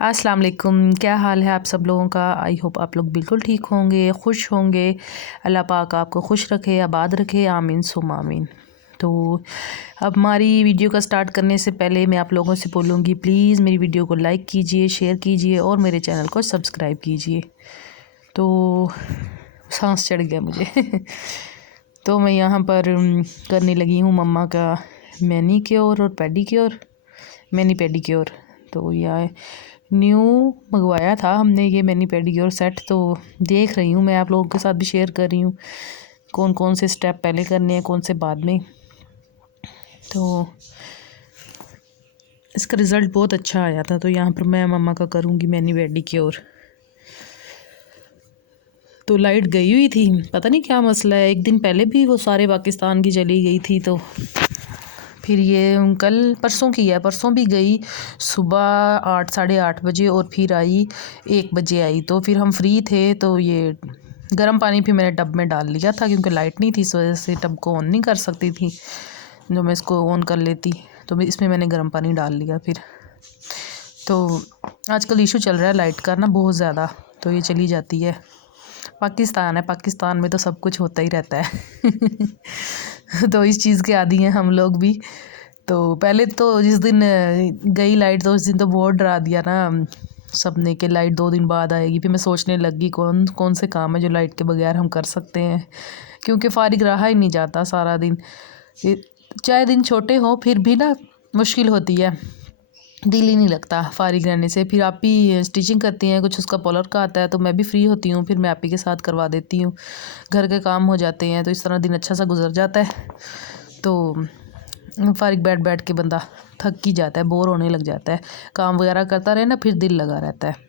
अस्सलाम वालेकुम। क्या हाल है आप सब लोगों का। आई होप आप लोग बिल्कुल ठीक होंगे, खुश होंगे। अल्लाह पाक आपको खुश रखे, आबाद रखे, आमीन सुम आमीन। तो अब हमारी वीडियो का स्टार्ट करने से पहले मैं आप लोगों से बोलूँगी, प्लीज़ मेरी वीडियो को लाइक कीजिए, शेयर कीजिए और मेरे चैनल को सब्सक्राइब कीजिए। तो सांस चढ़ गया मुझे तो मैं यहाँ पर करने लगी हूँ मम्मा का मैनीक्योर और पेडीक्योर, मैनी पेडीक्योर। तो यह न्यू मंगवाया था हमने ये मैनी पेडीक्योर सेट। तो देख रही हूँ, मैं आप लोगों के साथ भी शेयर कर रही हूँ कौन कौन से स्टेप पहले करने हैं, कौन से बाद में। तो इसका रिज़ल्ट बहुत अच्छा आया था। तो यहाँ पर मैं मम्मा का करूँगी मैनी पेडीक्योर। तो लाइट गई हुई थी, पता नहीं क्या मसला है। एक दिन पहले भी वो सारे पाकिस्तान की चली गई थी। तो फिर ये कल परसों की है, परसों भी गई सुबह 8 साढ़े 8 बजे और फिर आई 1 बजे आई। तो फिर हम फ्री थे तो ये गर्म पानी भी मैंने टब में डाल लिया था क्योंकि लाइट नहीं थी, इस वजह से टब को ऑन नहीं कर सकती थी। जो मैं इसको ऑन कर लेती तो इसमें मैंने गर्म पानी डाल लिया। फिर तो आजकल इशू चल रहा है लाइट का ना बहुत ज़्यादा, तो ये चली जाती है। पाकिस्तान है, पाकिस्तान में तो सब कुछ होता ही रहता है तो इस चीज़ के आदी हैं हम लोग भी। तो पहले तो जिस दिन गई लाइट तो उस दिन तो बहुत डरा दिया ना सबने कि लाइट 2 दिन बाद आएगी। फिर मैं सोचने लगी कौन कौन से काम है जो लाइट के बगैर हम कर सकते हैं, क्योंकि फारिग रहा ही नहीं जाता सारा दिन। चाहे दिन छोटे हों फिर भी ना मुश्किल होती है, दिल ही नहीं लगता फारिग रहने से। फिर आप ही स्टिचिंग करती हैं, कुछ उसका पॉलर का आता है तो मैं भी फ्री होती हूँ, फिर मैं आप ही के साथ करवा देती हूँ, घर के काम हो जाते हैं। तो इस तरह दिन अच्छा सा गुजर जाता है। तो फारिग बैठ बैठ के बंदा थक ही जाता है, बोर होने लग जाता है। काम वगैरह करता रहे ना फिर दिल लगा रहता है।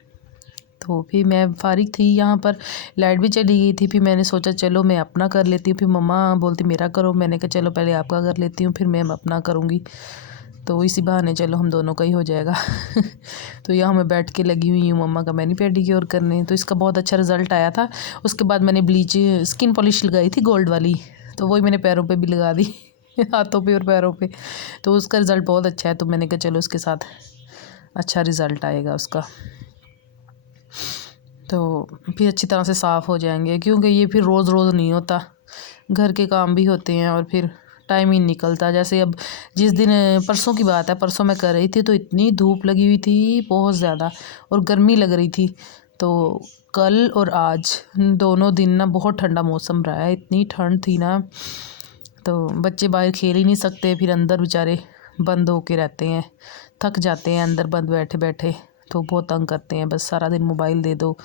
तो फिर मैं फारिग थी, यहाँ पर लाइट भी चली गई थी। फिर मैंने सोचा चलो मैं अपना कर लेती हूँ। फिर मम्मा बोलती मेरा करो, मैंने कहा चलो पहले आपका कर लेती हूँ फिर मैं अपना करूँगी। तो इसी बहाने चलो हम दोनों का ही हो जाएगा तो यहाँ मैं बैठ के लगी हुई हूँ मम्मा का मैनी पेडीक्योर करने। तो इसका बहुत अच्छा रिज़ल्ट आया था। उसके बाद मैंने ब्लीच स्किन पॉलिश लगाई थी गोल्ड वाली, तो वही मैंने पैरों पे भी लगा दी हाथों पे और पैरों पे। तो उसका रिज़ल्ट बहुत अच्छा है। तो मैंने कहा चलो उसके साथ अच्छा रिज़ल्ट आएगा उसका, तो फिर अच्छी तरह से साफ़ हो जाएंगे। क्योंकि ये फिर रोज़ रोज़ नहीं होता, घर के काम भी होते हैं और फिर टाइम ही नहीं निकलता। जैसे अब जिस दिन परसों की बात है, परसों मैं कर रही थी तो इतनी धूप लगी हुई थी बहुत ज़्यादा और गर्मी लग रही थी। तो कल और आज दोनों दिन ना बहुत ठंडा मौसम रहा है, इतनी ठंड थी ना। तो बच्चे बाहर खेल ही नहीं सकते, फिर अंदर बेचारे बंद होके रहते हैं, थक जाते हैं अंदर बंद बैठे बैठे। तो बहुत तंग करते हैं, बस सारा दिन मोबाइल दे दो।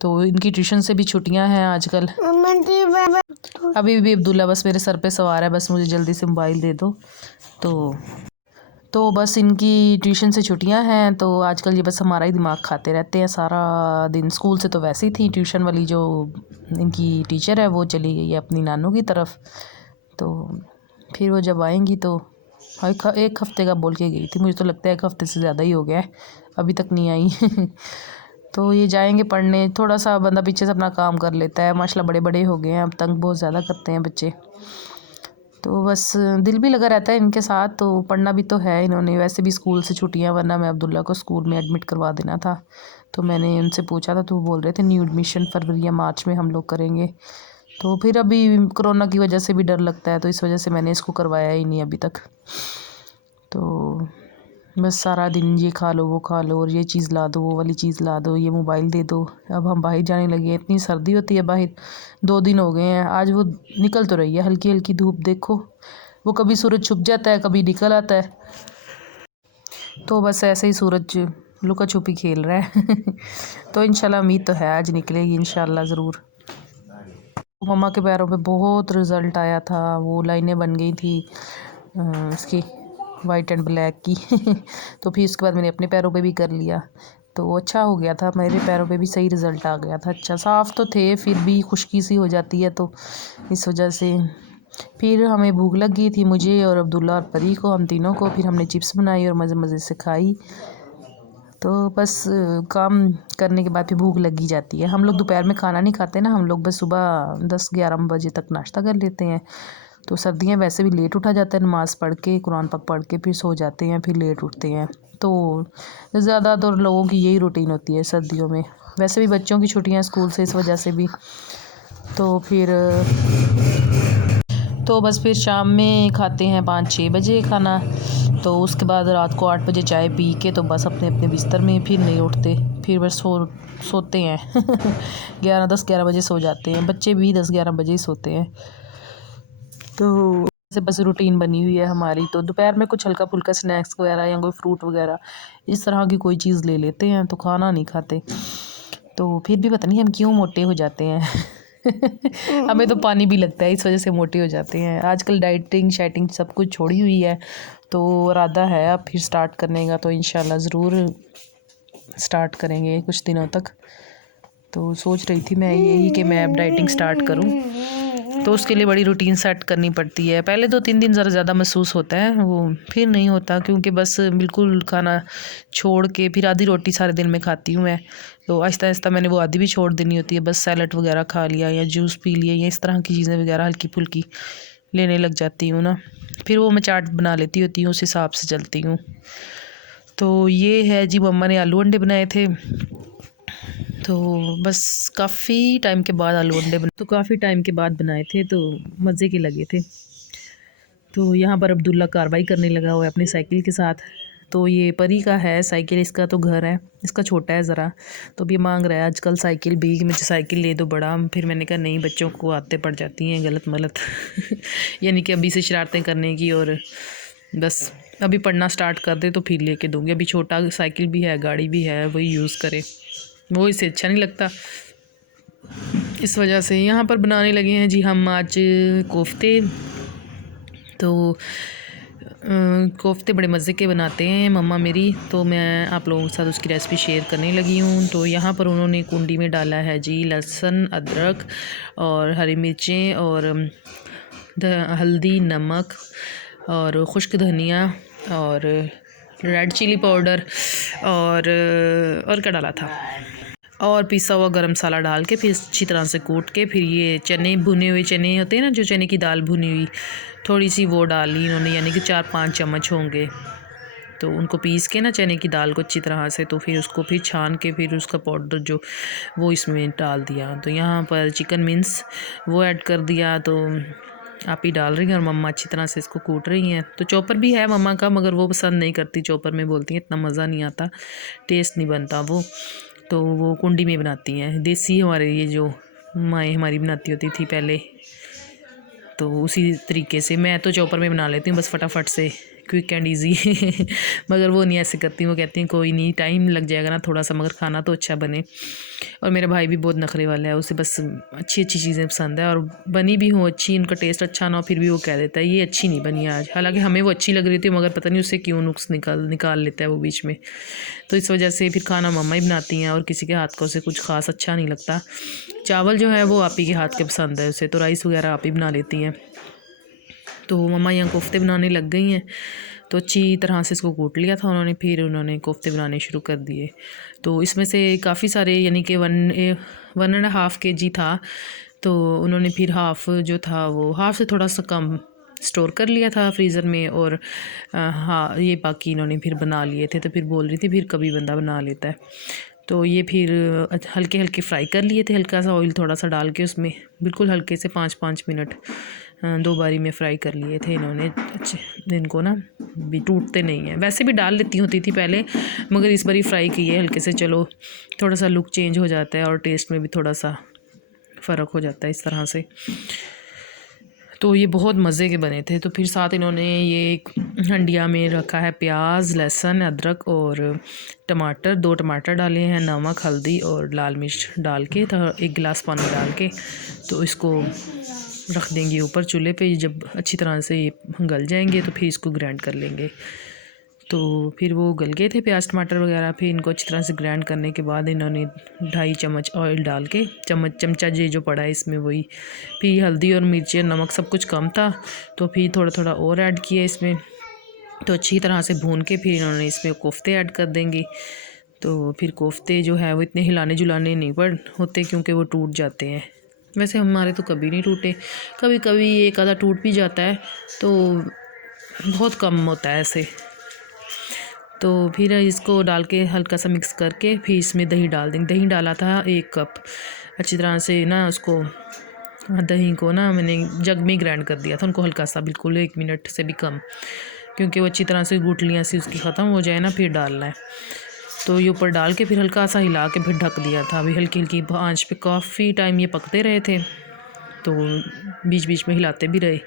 तो इनकी ट्यूशन से भी छुट्टियां हैं आजकल। अभी भी अब्दुल्ला बस मेरे सर पे सवार है, बस मुझे जल्दी से मोबाइल दे दो। तो बस इनकी ट्यूशन से छुट्टियां हैं तो आजकल ये बस हमारा ही दिमाग खाते रहते हैं सारा दिन। स्कूल से तो वैसे ही थी, ट्यूशन वाली जो इनकी टीचर है वो चली गई है अपनी नानू की तरफ। तो फिर वो जब आएंगी तो एक हफ़्ते का बोल के गई थी, मुझे तो लगता है 1 हफ़्ते से ज़्यादा ही हो गया है, अभी तक नहीं आई तो ये जाएंगे पढ़ने। थोड़ा सा बंदा पीछे से अपना काम कर लेता है, माशाल्लाह बड़े बड़े हो गए हैं, अब तंग बहुत ज़्यादा करते हैं बच्चे। तो बस दिल भी लगा रहता है इनके साथ, तो पढ़ना भी तो है। इन्होंने वैसे भी स्कूल से छुट्टियां, वरना मैं अब्दुल्ला को स्कूल में एडमिट करवा देना था। तो मैंने उनसे पूछा था तो वो बोल रहे थे न्यू एडमिशन फरवरी या मार्च में हम लोग करेंगे। तो फिर अभी कोरोना की वजह से भी डर लगता है, तो इस वजह से मैंने इसको करवाया ही नहीं अभी तक। तो बस सारा दिन ये खा लो वो खा लो और ये चीज़ ला दो वो वाली चीज़ ला दो, ये मोबाइल दे दो। अब हम बाहर जाने लगे हैं, इतनी सर्दी होती है बाहर, 2 दिन हो गए हैं। आज वो निकल तो रही है हल्की हल्की धूप, देखो वो कभी सूरज छुप जाता है कभी निकल आता है। तो बस ऐसे ही सूरज लुका छुपी खेल रहा है तो इंशाल्लाह उम्मीद तो है आज निकलेगी इंशाल्लाह ज़रूर। मम्मा के पैरों पे बहुत रिज़ल्ट आया था, वो लाइनें बन गई थी इसकी वाइट एंड ब्लैक की तो फिर उसके बाद मैंने अपने पैरों पे भी कर लिया, तो वो अच्छा हो गया था। मेरे पैरों पे भी सही रिज़ल्ट आ गया था, अच्छा साफ़ तो थे फिर भी खुश्की सी हो जाती है, तो इस वजह से। फिर हमें भूख लग गई थी, मुझे और अब्दुल्ला और परी को, हम तीनों को। फिर हमने चिप्स बनाई और मज़े मज़े से खाई। तो बस काम करने के बाद फिर भूख लग ही जाती है। हम लोग दोपहर में खाना नहीं खाते ना, हम लोग बस सुबह 10-11 बजे तक नाश्ता कर लेते हैं तो सर्दियाँ वैसे भी लेट उठा जाता है, नमाज़ पढ़ के कुरान पाक पढ़ के फिर सो जाते हैं, फिर लेट उठते हैं। तो ज़्यादातर लोगों की यही रूटीन होती है सर्दियों में। वैसे भी बच्चों की छुट्टियाँ स्कूल से, इस वजह से भी। तो फिर तो बस फिर शाम में खाते हैं 5-6 बजे खाना। तो उसके बाद रात को 8 बजे चाय पी के तो बस अपने अपने बिस्तर में फिर नहीं उठते, फिर बस सोते हैं 10-11 बजे सो जाते हैं, बच्चे भी 10-11 बजे ही सोते हैं। तो ऐसे बस रूटीन बनी हुई है हमारी। तो दोपहर में कुछ हल्का फुल्का स्नैक्स वगैरह या कोई फ्रूट वगैरह इस तरह की कोई चीज़ ले लेते हैं, तो खाना नहीं खाते। तो फिर भी पता नहीं हम क्यों मोटे हो जाते हैं हमें तो पानी भी लगता है, इस वजह से मोटे हो जाते हैं। आजकल डाइटिंग शाइटिंग सब कुछ छोड़ी हुई है, तो इरादा है अब फिर स्टार्ट करने का। तो इंशाल्लाह ज़रूर स्टार्ट करेंगे कुछ दिनों तक। तो सोच रही थी मैं यही कि मैं अब डाइटिंग स्टार्ट करूं, तो उसके लिए बड़ी रूटीन सेट करनी पड़ती है। पहले 2-3 दिन ज़रा ज़्यादा महसूस होता है, वो फिर नहीं होता, क्योंकि बस बिल्कुल खाना छोड़ के फिर आधी रोटी सारे दिन में खाती हूँ मैं। तो आहिस्ता आहिस्ता मैंने वो आधी भी छोड़ देनी होती है, बस सैलड वगैरह खा लिया या जूस पी लिया या इस तरह की चीज़ें वगैरह हल्की फुल्की लेने लग जाती हूँ ना। फिर वो मैं चाट बना लेती होती हूँ, उस हिसाब से चलती हूँ। तो ये है जी, मम्मा ने आलू अंडे बनाए थे। तो बस काफ़ी टाइम के बाद काफ़ी टाइम के बाद बनाए थे, तो मज़े के लगे थे। तो यहाँ पर अब्दुल्ला कार्रवाई करने लगा हुआ है अपनी साइकिल के साथ। तो ये परी का है साइकिल, इसका तो घर है, इसका छोटा है ज़रा। तो अभी मांग रहा है आजकल साइकिल भी कि मुझे साइकिल ले दो बड़ा। फिर मैंने कहा नहीं, बच्चों को आदतें पड़ जाती हैं गलत मलत यानी कि अभी से शरारतें करने की, और बस अभी पढ़ना स्टार्ट कर दे तो फिर लेके दूँगी। अभी छोटा साइकिल भी है, गाड़ी भी है, वही यूज़ करे, वो इसे अच्छा नहीं लगता। इस वजह से यहाँ पर बनाने लगे हैं जी हम आज कोफ्ते। तो कोफ्ते बड़े मज़े के बनाते हैं मम्मा मेरी, तो मैं आप लोगों के साथ उसकी रेसिपी शेयर करने लगी हूँ। तो यहाँ पर उन्होंने कुंडी में डाला है जी लहसुन, अदरक और हरी मिर्चें और हल्दी, नमक और खुश्क धनिया और रेड चिली पाउडर और क्या डाला था, और पिसा हुआ गरम मसाला डाल के फिर अच्छी तरह से कूट के फिर ये चने, भुने हुए चने होते हैं ना, जो चने की दाल भुनी हुई, थोड़ी सी वो डाली इन्होंने, यानी कि 4-5 चम्मच होंगे। तो उनको पीस के ना चने की दाल को अच्छी तरह से, तो फिर उसको फिर छान के फिर उसका पाउडर जो वो इसमें डाल दिया। तो यहाँ पर चिकन मिन्स वो ऐड कर दिया। तो आप ही डाल रही हैं और मम्मा अच्छी तरह से इसको कूट रही हैं। तो चॉपर भी है मम्मा का, मगर वो पसंद नहीं करती चॉपर में, बोलती हैं इतना मज़ा नहीं आता, टेस्ट नहीं बनता वो। तो वो कुंडी में बनाती हैं, देसी हमारे ये जो माएँ हमारी बनाती होती थी पहले, तो उसी तरीके से। मैं तो चॉपर में बना लेती हूँ बस फटाफट से, क्विक एंड इजी मगर वो नहीं ऐसे करती, वो कहती हैं कोई नहीं, टाइम लग जाएगा ना थोड़ा सा, मगर खाना तो अच्छा बने। और मेरा भाई भी बहुत नखरे वाला है, उसे बस अच्छी अच्छी चीज़ें पसंद है, और बनी भी हो अच्छी, उनका टेस्ट अच्छा ना हो फिर भी वो कह देता है ये अच्छी नहीं बनी आज, हालांकि हमें वो अच्छी लग रही थी, मगर पता नहीं उससे क्यों नुक्स निकाल लेता है वो बीच में। तो इस वजह से फिर खाना मम्मा ही बनाती हैं, और किसी के हाथ का उसे कुछ खास अच्छा नहीं लगता। चावल जो है वो आप ही के हाथ के पसंद है उसे, तो राइस वगैरह आप ही बना लेती हैं। तो मम्मा यहाँ कोफ्ते बनाने लग गई हैं। तो अच्छी तरह से इसको कूट लिया था उन्होंने, फिर उन्होंने कोफ्ते बनाने शुरू कर दिए। तो इसमें से काफ़ी सारे, यानी कि 1.5 kg था, तो उन्होंने फिर हाफ़ जो था वो हाफ़ से थोड़ा सा कम स्टोर कर लिया था फ्रीज़र में, और हाँ ये बाकी इन्होंने फिर बना लिए थे। तो फिर बोल रही थी फिर कभी बंदा बना लेता है। तो ये फिर हल्के हल्के फ्राई कर लिए थे, हल्का सा ऑयल थोड़ा सा डाल के उसमें, बिल्कुल हल्के से 5-5 मिनट 2 बारी में फ्राई कर लिए थे इन्होंने। अच्छे इनको ना भी टूटते नहीं हैं, वैसे भी डाल लेती होती थी पहले, मगर इस बारी फ्राई किए हल्के से, चलो थोड़ा सा लुक चेंज हो जाता है और टेस्ट में भी थोड़ा सा फ़र्क हो जाता है इस तरह से। तो ये बहुत मज़े के बने थे। तो फिर साथ इन्होंने ये एक हंडिया में रखा है प्याज, लहसुन, अदरक और टमाटर, 2 टमाटर डाले हैं, नमक, हल्दी और लाल मिर्च डाल के, तो 1 गिलास पानी डाल के तो इसको रख देंगे ऊपर चूल्हे पे। जब अच्छी तरह से गल जाएंगे तो फिर इसको ग्राइंड कर लेंगे। तो फिर वो गल गए थे प्याज टमाटर वगैरह, फिर इनको अच्छी तरह से ग्राइंड करने के बाद इन्होंने 2.5 चम्मच ऑयल डाल के, चमचा ये जो पड़ा है इसमें वही, फिर हल्दी और मिर्ची और नमक सब कुछ कम था तो फिर थोड़ा थोड़ा और ऐड किया इसमें। तो अच्छी तरह से भून के फिर इन्होंने इसमें कोफ्ते ऐड कर देंगे। तो फिर कोफ्ते जो है वो इतने हिलाने जुलाने नहीं होते, क्योंकि वो टूट जाते हैं। वैसे हमारे तो कभी नहीं टूटे, कभी कभी एक आधा टूट भी जाता है, तो बहुत कम होता है ऐसे। तो फिर इसको डाल के हल्का सा मिक्स करके फिर इसमें दही डाल देंगे। दही डाला था 1 कप, अच्छी तरह से ना उसको दही को ना मैंने जग में ग्राइंड कर दिया था उनको हल्का सा, बिल्कुल 1 मिनट से भी कम, क्योंकि वो अच्छी तरह से गुठलियाँ सी उसकी ख़त्म हो जाए ना, फिर डालना है। तो ये ऊपर डाल के फिर हल्का सा हिला के फिर ढक दिया था। अभी हल्की हल्की आंच पे काफ़ी टाइम ये पकते रहे थे, तो बीच बीच में हिलाते भी रहे।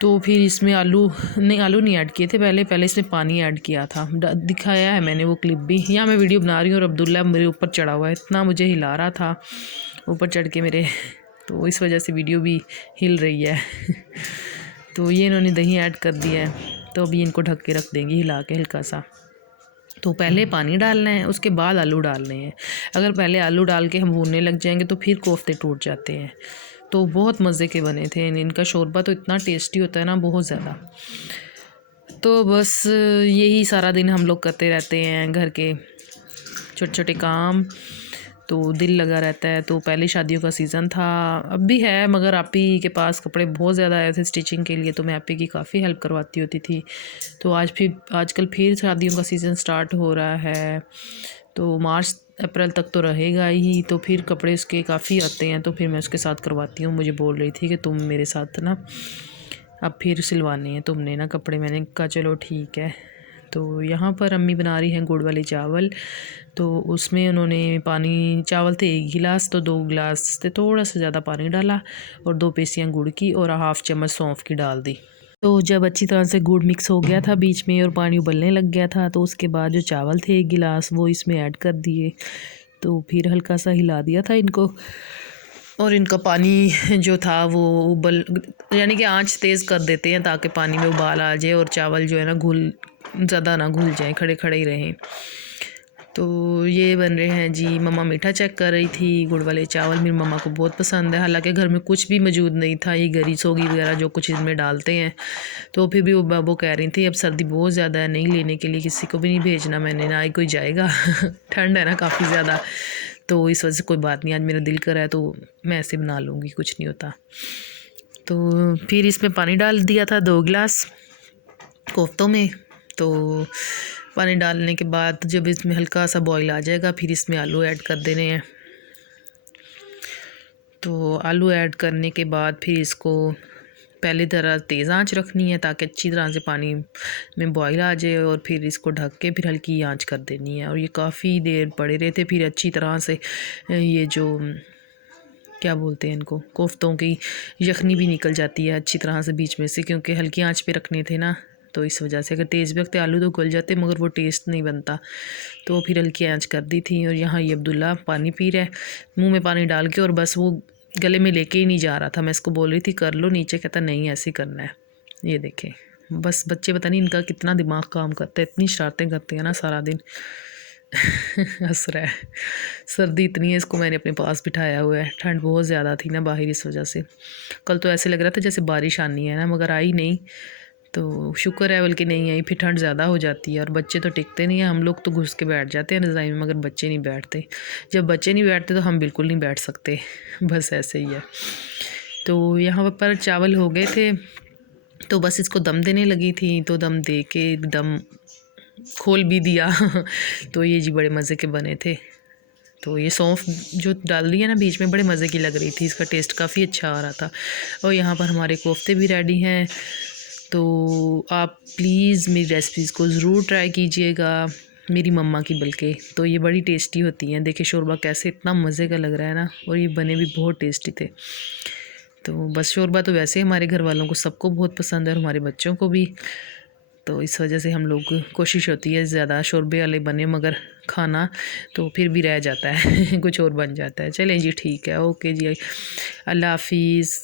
तो फिर इसमें आलू नहीं ऐड किए थे, पहले इसमें पानी ऐड किया था, दिखाया है मैंने वो क्लिप भी। यहाँ मैं वीडियो बना रही हूँ और अब्दुल्ला मेरे ऊपर चढ़ा हुआ है, इतना मुझे हिला रहा था ऊपर चढ़ के मेरे, तो इस वजह से वीडियो भी हिल रही है। तो ये इन्होंने दही ऐड कर दिया है, तो अभी इनको ढक के रख देंगे हिला के हल्का सा। तो पहले पानी डालना है, उसके बाद आलू डालने हैं। अगर पहले आलू डाल के हम भूनने लग जाएंगे तो फिर कोफ्ते टूट जाते हैं। तो बहुत मज़े के बने थे, इनका शोरबा तो इतना टेस्टी होता है ना, बहुत ज़्यादा। तो बस यही सारा दिन हम लोग करते रहते हैं, घर के छोटे छोटे काम, तो दिल लगा रहता है। तो पहले शादियों का सीज़न था, अब भी है, मगर आप ही के पास कपड़े बहुत ज़्यादा आए थे स्टिचिंग के लिए, तो मैं आप ही की काफ़ी हेल्प करवाती होती थी। तो आजकल फिर शादियों का सीज़न स्टार्ट हो रहा है, तो मार्च अप्रैल तक तो रहेगा ही। तो फिर कपड़े उसके काफ़ी आते हैं, तो फिर मैं उसके साथ करवाती हूँ। मुझे बोल रही थी कि तुम मेरे साथ ना अब फिर सिलवाने हैं तुमने ना कपड़े, मैंने कहा चलो ठीक है। तो यहाँ पर अम्मी बना रही हैं गुड़ वाले चावल, तो उसमें उन्होंने पानी, चावल थे 1 गिलास, तो 2 गिलास से थोड़ा सा ज़्यादा पानी डाला और 2 पेसियाँ गुड़ की और हाफ़ चम्मच सौंफ की डाल दी। तो जब अच्छी तरह से गुड़ मिक्स हो गया था बीच में और पानी उबलने लग गया था, तो उसके बाद जो चावल थे 1 गिलास वो इसमें ऐड कर दिए। तो फिर हल्का सा हिला दिया था इनको, और इनका पानी जो था वो उबल, यानी कि आंच तेज़ कर देते हैं ताकि पानी में उबाल आ जाए और चावल जो है ना ज़्यादा ना घुल जाए, खड़े खड़े ही रहें। तो ये बन रहे हैं जी। मम्मा मीठा चेक कर रही थी, गुड़ वाले चावल मेरी मम्मा को बहुत पसंद है। हालांकि घर में कुछ भी मौजूद नहीं था, ये गरी सोगी वगैरह जो कुछ इसमें डालते हैं, तो फिर भी वो कह रही थी अब सर्दी बहुत ज़्यादा है, नहीं लेने के लिए किसी को भी नहीं भेजना मैंने, ना ही कोई जाएगा। ठंड है ना काफ़ी ज़्यादा, तो इस वजह से कोई बात नहीं, आज मेरा दिल कर रहा है तो मैं ऐसे बना लूँगी, कुछ नहीं होता। तो फिर इसमें पानी डाल दिया था 2 गिलास कोफ्तों में। तो पानी डालने के बाद जब इसमें हल्का सा बॉईल आ जाएगा, फिर इसमें आलू ऐड कर देने हैं। तो आलू ऐड करने के बाद फिर इसको पहले तरह तेज़ आंच रखनी है ताकि अच्छी तरह से पानी में बॉईल आ जाए, और फिर इसको ढक के फिर हल्की आंच कर देनी है। और ये काफ़ी देर पड़े रहते, फिर अच्छी तरह से ये जो क्या बोलते हैं इनको, कोफ्तों की यखनी भी निकल जाती है अच्छी तरह से बीच में से, क्योंकि हल्की आंच पे रखने थे ना, तो इस वजह से। अगर तेज़ भी रखते आलू तो गल जाते, मगर वो टेस्ट नहीं बनता, तो फिर हल्की आंच कर दी थी। और यहाँ ये अब्दुल्ला पानी पी रहा है मुँह में पानी डाल के, और बस वो गले में लेके ही नहीं जा रहा था। मैं इसको बोल रही थी कर लो नीचे, कहता नहीं ऐसे ही करना है। ये देखें, बस बच्चे पता नहीं इनका कितना दिमाग काम करता है, इतनी शरारतें करते हैं ना सारा दिन। हंस रहा है, सर्दी इतनी है, इसको मैंने अपने पास बिठाया हुआ है। ठंड बहुत ज़्यादा थी ना बाहर, इस वजह से कल तो ऐसे लग रहा था जैसे बारिश आनी है ना, मगर आई नहीं, तो शुक्र है बल्कि नहीं आई, फिर ठंड ज़्यादा हो जाती है। और बच्चे तो टिकते नहीं हैं, हम लोग तो घुस के बैठ जाते हैं रज़ाई में, मगर बच्चे नहीं बैठते। जब बच्चे नहीं बैठते तो हम बिल्कुल नहीं बैठ सकते, बस ऐसे ही है। तो यहाँ पर चावल हो गए थे, तो बस इसको दम देने लगी थी, तो दम दे के दम खोल भी दिया। तो ये जी बड़े मज़े के बने थे। तो ये सौंफ जो डाल दी है ना बीच में, बड़े मज़े की लग रही थी, इसका टेस्ट काफ़ी अच्छा आ रहा था। और यहाँ पर हमारे कोफ्ते भी रेडी हैं, तो आप प्लीज़ मेरी रेसिपीज़ को ज़रूर ट्राई कीजिएगा, मेरी मम्मा की बल्कि। तो ये बड़ी टेस्टी होती हैं। देखिए शोरबा कैसे इतना मज़े का लग रहा है ना, और ये बने भी बहुत टेस्टी थे। तो बस शोरबा तो वैसे हमारे घर वालों को सबको बहुत पसंद है, और हमारे बच्चों को भी, तो इस वजह से हम लोग कोशिश होती है ज़्यादा शोरबे वाले बने, मगर खाना तो फिर भी रह जाता है। कुछ और बन जाता है। चलें जी ठीक है, ओके जी, अल्लाह हाफिज़।